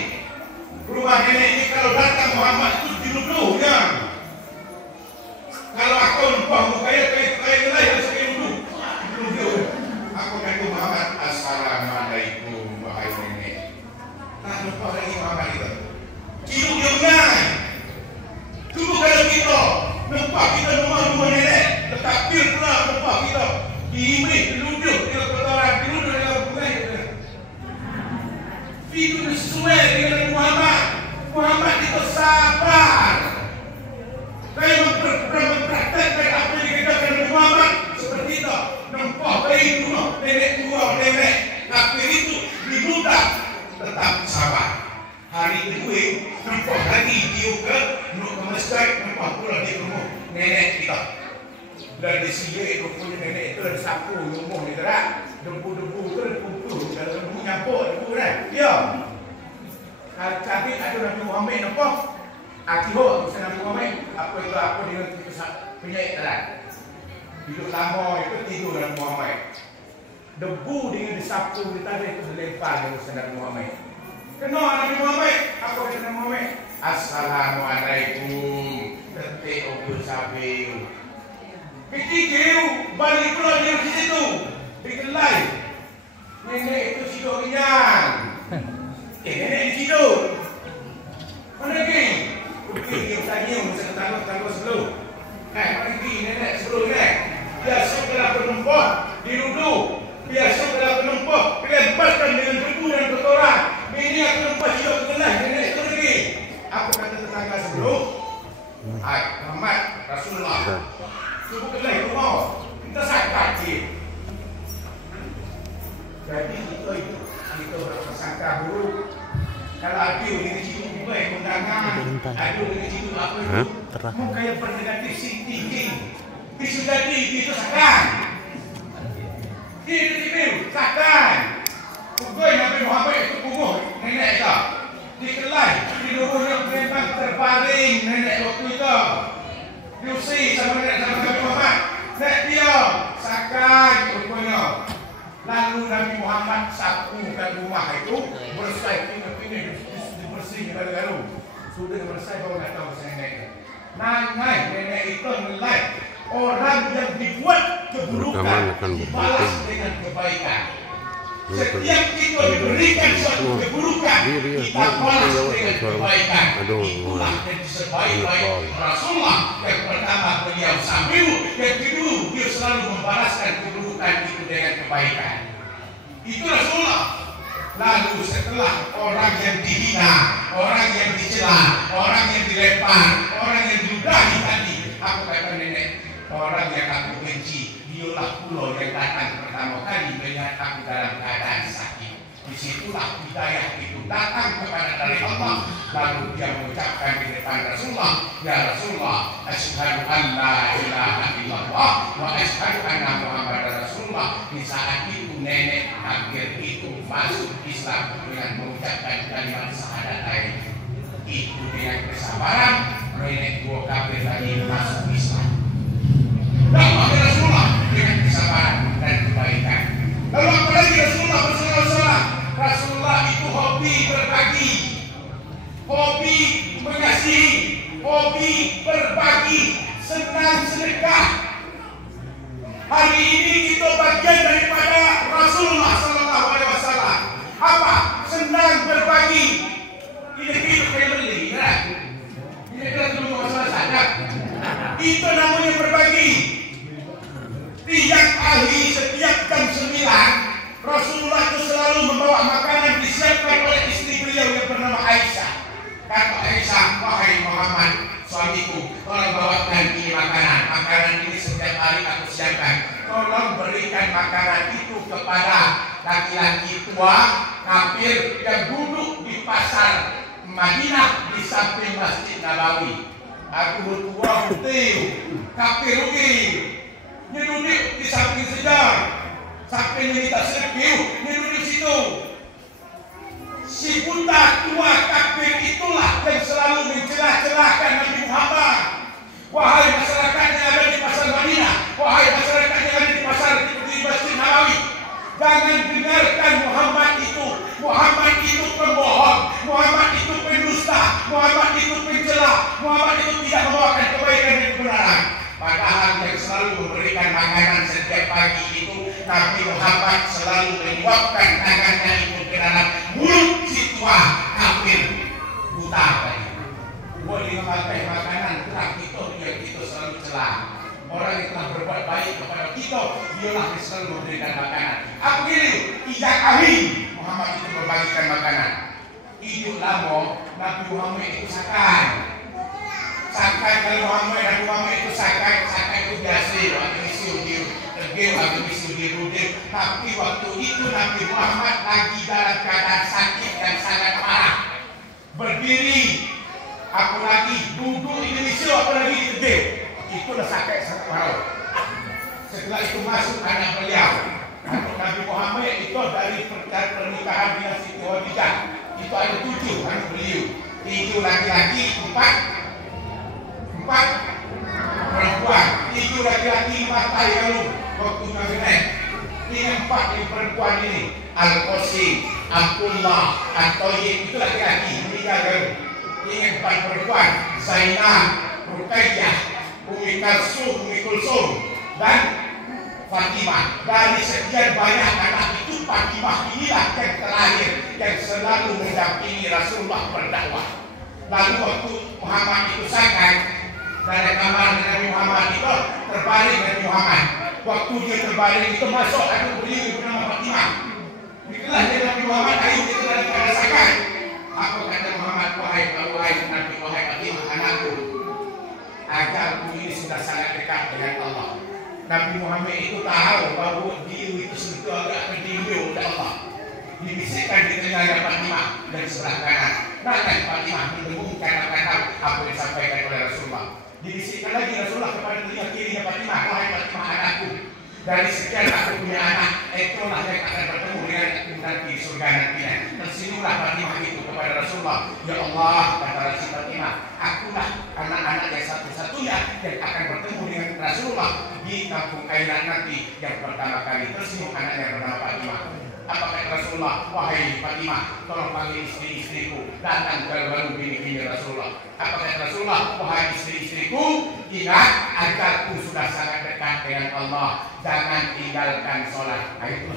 Rumah nenek ini kalau datang Muhammad itu duduk ya. Kalau aku lupa mukanya kayak harus duduk. Aku kata Muhammad, assalamualaikum wahai nenek. Nah, lupa lagi Muhammad itu. Cium dia. Tunggu kalau kita nampak kita rumah nenek, tetapi pula nampak kita diimri, duduk di kotoran, duduk dalam bunga itu. Itu sesuai dengan Muhammad. Muhammad itu sabar. Saya mempraktekkan apa yang dikatakan Muhammad seperti itu. Nampak bayi dulu, nenek tua, nenek kafir itu dibudak, tetap sabar. Hari kedua, nampak lagi dia ke masjid, nampak pula di rumah nenek kita. Dan di sini rupanya nenek itu ada sapu, rumah ni gerak, debu-debu itu ada kumpul, kalau debu nyampuk, debu kan? Ya. Al-Kabir ada Nabi Muhammad nampak. Akiho usaha Nabi Muhammad. Apa itu apa dengan penyakit terat. Hidup lama itu tidur Nabi Muhammad. Debu dengan disapu di tanah itu dilempar dengan usaha Nabi Muhammad. Kenal Nabi Muhammad. Apa kata Nabi Muhammad? Assalamualaikum. Ketik obul sabil. Ketiga balik pulang dia di situ. Di kelai. Nenek itu tidur kenyang. Nenek tidur. Mana lagi? Pergi dia bertanya masa tetangga-tetangga sebelum. Pergi nenek sebelum nenek. Biasa kalau penumpah duduk. Biasa kalau penumpah dilemparkan dengan debu dan kotoran. Ini aku nampak tidur ke kelai. Nenek itu lagi. Apa kata tetangga sebelum? Muhammad Rasulullah. Itu kelai itu mau. Kita sakit je. Jadi itu bersangka buruk. Kalau ada dengan cium buai undangan, ada dengan cium apa itu, muka yang bernegatif tinggi. Itu jadi itu sakit. Itu sakit. Pukul Nabi Muhammad itu kumuh nenek itu. Di kelai, di luruhnya memang terbaring nenek waktu itu. Diusir sama nenek sama Nabi Muhammad. Nenek dia sakit rupanya. Lalu Nabi Muhammad sapukan rumah itu bersih ini dibersih garu-garu. Sudah bersih baru datang ke nenek. Nangai nenek itu nilai orang yang dibuat keburukan dibalas dengan kebaikan. Setiap kita diberikan suatu keburukan, kita balas dengan kebaikan. Itulah yang sebaik-baik Rasulullah. Yang pertama beliau sambil, yang kedua dia selalu membalaskan keburukan itu dengan kebaikan. Itu Rasulullah. Lalu setelah orang yang dihina, orang yang dicela, orang yang dilempar, orang yang diludahi tadi, aku kata nenek, orang yang aku benci, dialah pula yang datang pertama kali melihat aku dalam keadaan sakit. Disitulah hidayah itu datang kepada dari Allah. Lalu dia mengucapkan di depan Rasulullah, ya Rasulullah, asyhadu an la ilaha illallah wa asyhadu anna Muhammadar Rasulullah. Di saat itu nenek hampir itu masuk Islam dengan mengucapkan kalimat syahadatain. Itu dengan kesabaran nenek dua kafir tadi masuk Islam. Dakwah Rasulullah dengan kesabaran dan kebaikan. Lalu apalagi Rasulullah bersalah. Rasulullah itu hobi berbagi, hobi mengasihi, hobi berbagi, senang sedekah. Hari ini kita bagian daripada Rasulullah Sallallahu Alaihi Wasallam. Apa? Senang berbagi. Ini hidup family, kan? Ini kita dulu masalah sadar. Itu namanya berbagi. Tiap hari setiap jam 9 Rasulullah itu selalu membawa makanan disiapkan oleh istri beliau yang bernama Aisyah. Kata Aisyah, wahai Muhammad, suamiku, tolong bawakan ini makanan. Makanan ini setiap hari aku siapkan. Tolong berikan makanan itu kepada laki-laki tua kafir yang duduk di pasar Madinah di samping Masjid Nabawi. Aku tua putih, kafir rugi. Dia duduk di samping sejar. Sampai dia minta sedekah, dia duduk di situ. Si buta tua kafir itulah yang selalu mencelah-celahkan Nabi Muhammad. Wahai masyarakat yang ada di pasar Madinah, wahai masyarakat yang ada di pasar di Masjid Nabawi, jangan dengarkan Muhammad itu. Muhammad itu pembohong, Muhammad itu pendusta, Muhammad itu pencela, Muhammad itu tidak membawakan kebaikan dan kebenaran. Padahal yang selalu memberikan makanan setiap pagi itu Nabi Muhammad selalu menyuapkan tangannya itu ke dalam mulut si tua kafir buta tadi. Boleh memakai makanan telah kita selalu celah. Orang yang telah berbuat baik kepada kita, dialah yang selalu memberikan makanan. Aku ini tidak ahli Muhammad itu membagikan makanan. Hidup lama Nabi Muhammad itu sakai. Sakai kalau Nabi Muhammad itu sakai itu biasa. Waktu isu di Rudin. Tapi waktu itu Nabi Muhammad lagi dalam keadaan sakit dan sangat parah. Berdiri, apalagi duduk Indonesia, apalagi di Tegel. Itulah sakit sangat parah. Setelah itu masuk anak beliau. Nabi Muhammad itu dari pernikahan dengan Siti Khadijah. itu ada 7 anak beliau, 7 laki-laki, 4 perempuan, 7 laki-laki, 4 ayah waktu Nabi naik. Ini 4 yang perempuan ini, Al-Qasim, Abdullah, At-Tayyib, itu laki-laki meninggal dulu. Ini 4 perempuan, Zainab, Ruqayyah, Ummi Kulsum, dan Fatimah. Dari sekian banyak anak itu, Fatimah inilah yang terakhir yang selalu mendampingi Rasulullah berdakwah. Lalu waktu Muhammad itu sakit, dari kamar Nabi Muhammad itu terbaring Nabi Muhammad. Waktu dia terbaring itu masuk ada beliau bernama Fatimah. Dikelah dia Nabi Muhammad, ayo kita rasakan. Apa kata Muhammad, wahai Nabi, wahai Fatimah, anakku, ajalku ini sudah sangat dekat dengan Allah. Nabi Muhammad itu tahu bahwa dia itu sebetulnya agak tertinggi oleh Allah. Dibisikkan di tengahnya Fatimah dari sebelah kanan. Bahkan Fatimah mendengungkan kata apa yang disampaikan oleh Rasulullah. Dibisikkan lagi Rasulullah kepada telinga kirinya Fatimah, wahai Fatimah anakku, dari sekian aku punya anak, itulah yang akan bertemu dengan aku nanti di surga nantinya. Tersenyumlah Fatimah itu kepada Rasulullah. Ya Allah, kata Rasul Fatimah, akulah anak-anak yang satu-satunya yang akan bertemu dengan Rasulullah di kampung Ailan nanti yang pertama kali. Tersenyum anaknya bernama Fatimah. Apa kata Rasulullah? Wahai Fatimah, tolong panggil istri-istriku datang ke baru bini-bini Rasulullah. Apa kata Rasulullah? Wahai istri-istriku, ingat ajalku sudah sangat dekat dengan Allah. Jangan tinggalkan sholat. Ayo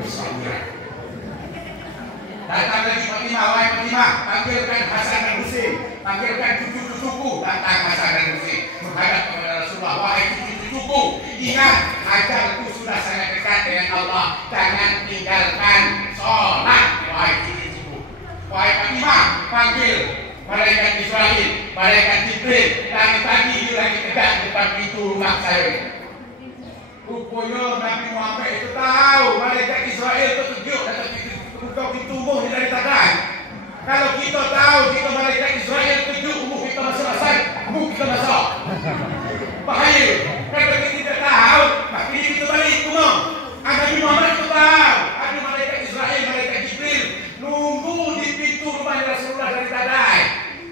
Bismillah. Datang lagi Fatimah, wahai Fatimah, panggilkan Hasan dan Husain, panggilkan cucu-cucuku. Datang Hasan dan Husain menghadap kepada Rasulullah. Wahai cucu-cucuku, ingat ajalku sudah sangat dekat dengan Allah. Jangan tinggalkan sholat. Wahai cucu-cucuku. Wahai Fatimah, panggil malaikat Israel, malaikat Jibril. Lagi-lagi dia lagi tegak di depan pintu rumah saya. Rupanya Nabi Muhammad itu tahu malaikat Israel itu tunjuk datang buka pintu umum dari tadai. Kalau kita tahu kita malaikat Israel tunjuk umum kita masuk-masuk, umum kita masuk. Bahaya. Kalau kita tidak tahu, maka kita balik umum. Nabi Muhammad itu tahu ada malaikat Israel, malaikat Jibril nunggu di pintu rumah Rasulullah dari tadai.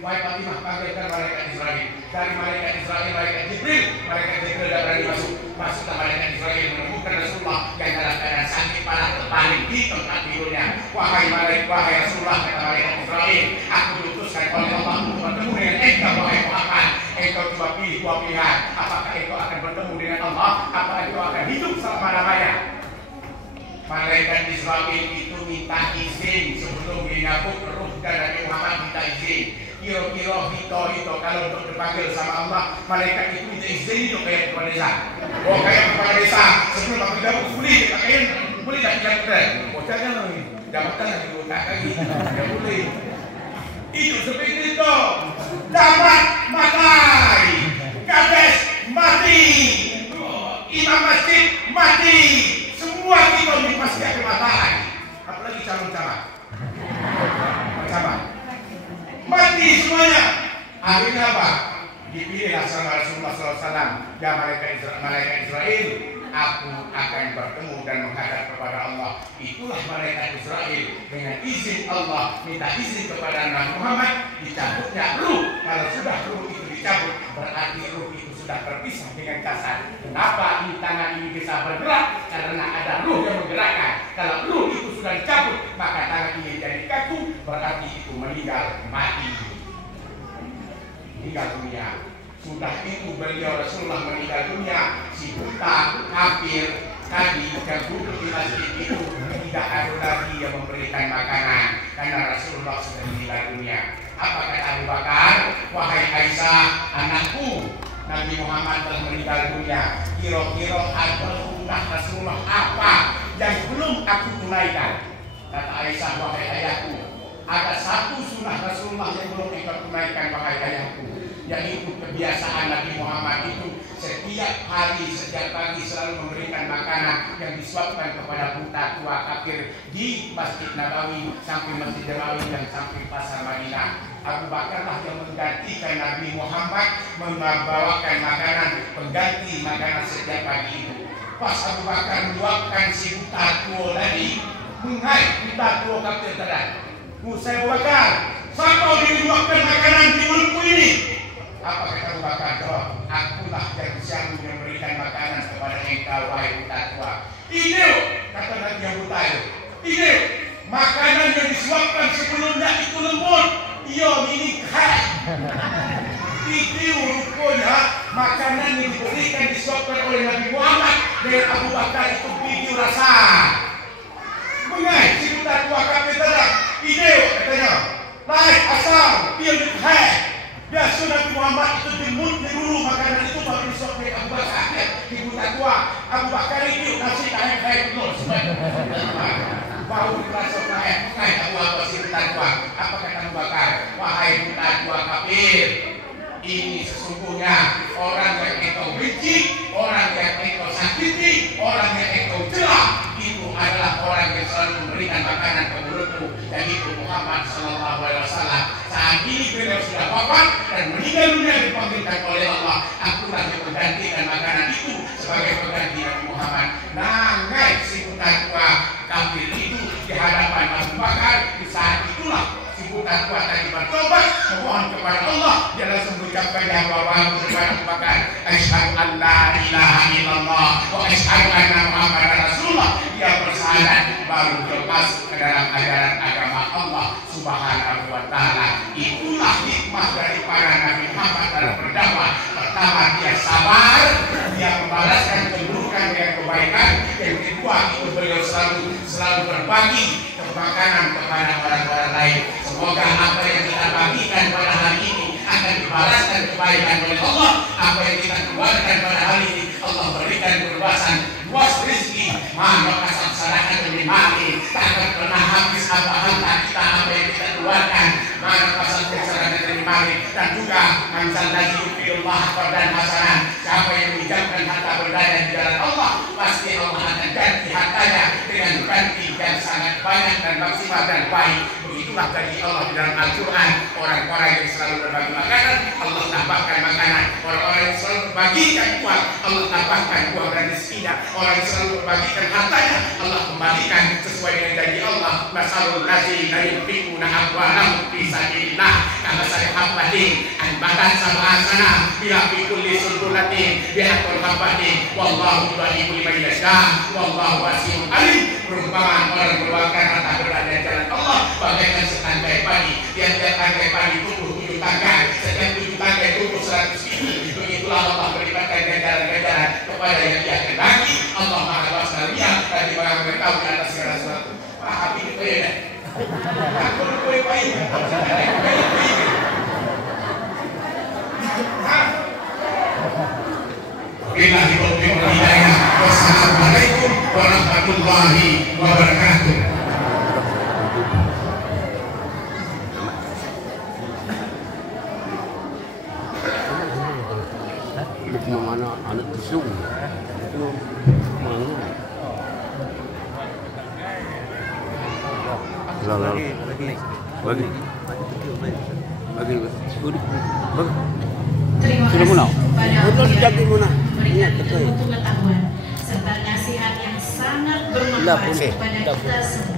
Wahai Fatimah, panggilkan malaikat Israel. Dari malaikat Israel, malaikat Jibril tidak berani masuk. Masuklah malaikat Israel menemukan Rasulullah yang dalam keadaan sakit parah terbaring di tempat tidurnya. Wahai Rasulullah, kata malaikat Israel, aku diutuskan oleh Allah untuk bertemu dengan engkau, wahai Muhammad. Engkau coba pilih dua pilihan. Apakah engkau akan bertemu dengan Allah? Apakah engkau akan hidup selama-lamanya? Malaikat Israel itu minta izin sebelum menyambut ruh dan Nabi Muhammad minta izin. Kira-kira itu kalau untuk dipanggil sama Allah, malaikat itu minta izin itu kayak kepala desa. Oh kayak kepala desa sebelum aku jawab boleh tak tidak boleh. Oh jangan jabatan lagi tak lagi tidak boleh. Itu seperti itu. Dapat matai, kades mati, imam masjid mati, semua kita ini pasti akan matai. Apalagi calon-calon. Mati semuanya. Akhirnya apa? Dipilihlah sama Rasulullah SAW. Ya malaikat Israel, aku akan bertemu dan menghadap kepada Allah. Itulah malaikat Israel dengan izin Allah minta izin kepada Nabi Muhammad dicabutnya ruh. Kalau sudah ruh itu dicabut, berarti ruh itu sudah terpisah dengan jasad. Kenapa ini tangan ini bisa bergerak? Karena ada ruh yang menggerakkan. Kalau ruh itu sudah dicabut, maka tangan ini jadi kaku, berarti itu meninggal, mati, meninggal dunia. Sudah itu beliau Rasulullah meninggal dunia, si buta kafir tadi yang duduk di masjid itu tidak ada lagi yang memberikan makanan karena Rasulullah sudah meninggal dunia. Apa kata Abu Bakar? Wahai Aisyah, anakku, Nabi Muhammad telah meninggal dunia. Kira-kira ada sunnah Rasulullah apa yang belum aku tunaikan? Kata Aisyah, wahai ayahku, ada satu sunnah Rasulullah yang belum engkau tunaikan, wahai ayahku, yaitu kebiasaan Nabi Muhammad itu setiap hari, setiap pagi selalu memberikan makanan yang disuapkan kepada buta tua kafir di Masjid Nabawi sampai Masjid Nabawi dan sampai Pasar Madinah. Abu Bakarlah yang menggantikan Nabi Muhammad membawakan makanan pengganti makanan setiap pagi itu. Pas Abu Bakar meluapkan si buta tua tadi, Menghai kita dua kapten terang. Saya Abu Bakar, siapa yang menyuapkan makanan di mulutku ini? Apa kata Abu Bakar? Jawab, akulah yang siang memberikan makanan kepada engkau, wahai buta tua. Ini kata Nabi Abu Talib. Ini makanan yang disuapkan sebelumnya itu lembut. Iya, ini khas. Itu rupanya makanan yang diberikan disuapkan oleh Nabi Muhammad dengan Abu Bakar itu video rasa. Mengai si buta tua kapten terang. Ini katanya, lain asal dia khas. Biasa Nabi Muhammad itu dimut dulu makanan itu baru disuap oleh Abu Bakar. Ibu tak tua Abu Bakar itu nasi kayak betul bau dirasa kayak Abu Bakar si buta tua. Apa kata Abu Bakar? Wahai buta tua kafir, ini sesungguhnya orang yang engkau benci, orang yang engkau sakiti, orang yang engkau celah, itu adalah orang yang selalu memberikan makanan ke mulutmu, yaitu Muhammad Sallallahu Alaihi Wasallam. Saat ini beliau sudah wafat dan meninggal dunia dipanggilkan oleh Allah. Akulah yang menggantikan makanan itu sebagai pengganti Nabi Muhammad. Nangai si buta tua kafir itu di hadapan Abu Bakar. Di saat itulah si buta tua tadi bertobat, memohon kepada Allah. Dia langsung mengucapkan bahwa kepada Abu Bakar, asyhadu an la ilaha illallah wa asyhadu anna Muhammadar Rasulullah. Dia bersyahadat baru masuk ke dalam ajaran agama Allah Subhanahu wa taala. Itulah hikmah daripada Nabi Muhammad dalam berdakwah. Pertama, dia sabar, dia membalaskan keburukan dengan kebaikan. Yang kedua, itu beliau selalu berbagi makanan kepada orang-orang lain. Semoga apa yang kita bagikan pada hari ini akan dibalaskan kebaikan oleh Allah. Apa yang kita keluarkan pada hari ini Allah berikan kebebasan, luas rezeki. Maka kasat sadaqah demi mali, tak akan pernah habis apa harta kita, apa yang kita keluarkan. Maka kasat sadaqah demi mali, dan juga manzal lagi Allah dan hasanah. Siapa yang mengucapkan harta berdaya di jalan Allah, pasti Allah akan ganti hartanya dengan ganti yang sangat banyak dan maksimal dan baik. Begitulah janji Allah di dalam Al-Quran. Orang-orang yang selalu berbagi makanan, Allah tambahkan makanan. Orang-orang yang selalu berbagikan uang, Allah tambahkan uang dan rezekinya. Orang yang selalu berbagikan hartanya, Allah kembalikan sesuai dengan janji Allah. Masalul ladzina yunfiquna amwalahum fi sabilillah kamathali habbatin anbatat sab'a sanah bila fi kulli sunbulatin mi'atun habbatin wallahu yudhi'u liman yasha wallahu wasi'un alim. Perumpamaan orang berbagikan harta berada di jalan Allah bagaikan setangkai padi. Tiap-tiap tangkai padi tumbuh 7 tangkai, setiap 7 tangkai tumbuh 100 biji. Begitulah Allah berikan ganjaran-ganjaran kepada yang dia kehendaki. Allah Maha Kuasa Dia tadi Maha mengetahui atas segala sesuatu. Paham ini beda. Aku boleh baik. Wassalamualaikum warahmatullahi wabarakatuh. Mana anak tusuk itu mana bagi sudah munah memberikan ilmu pengetahuan serta nasihat yang sangat bermanfaat kepada kita semua.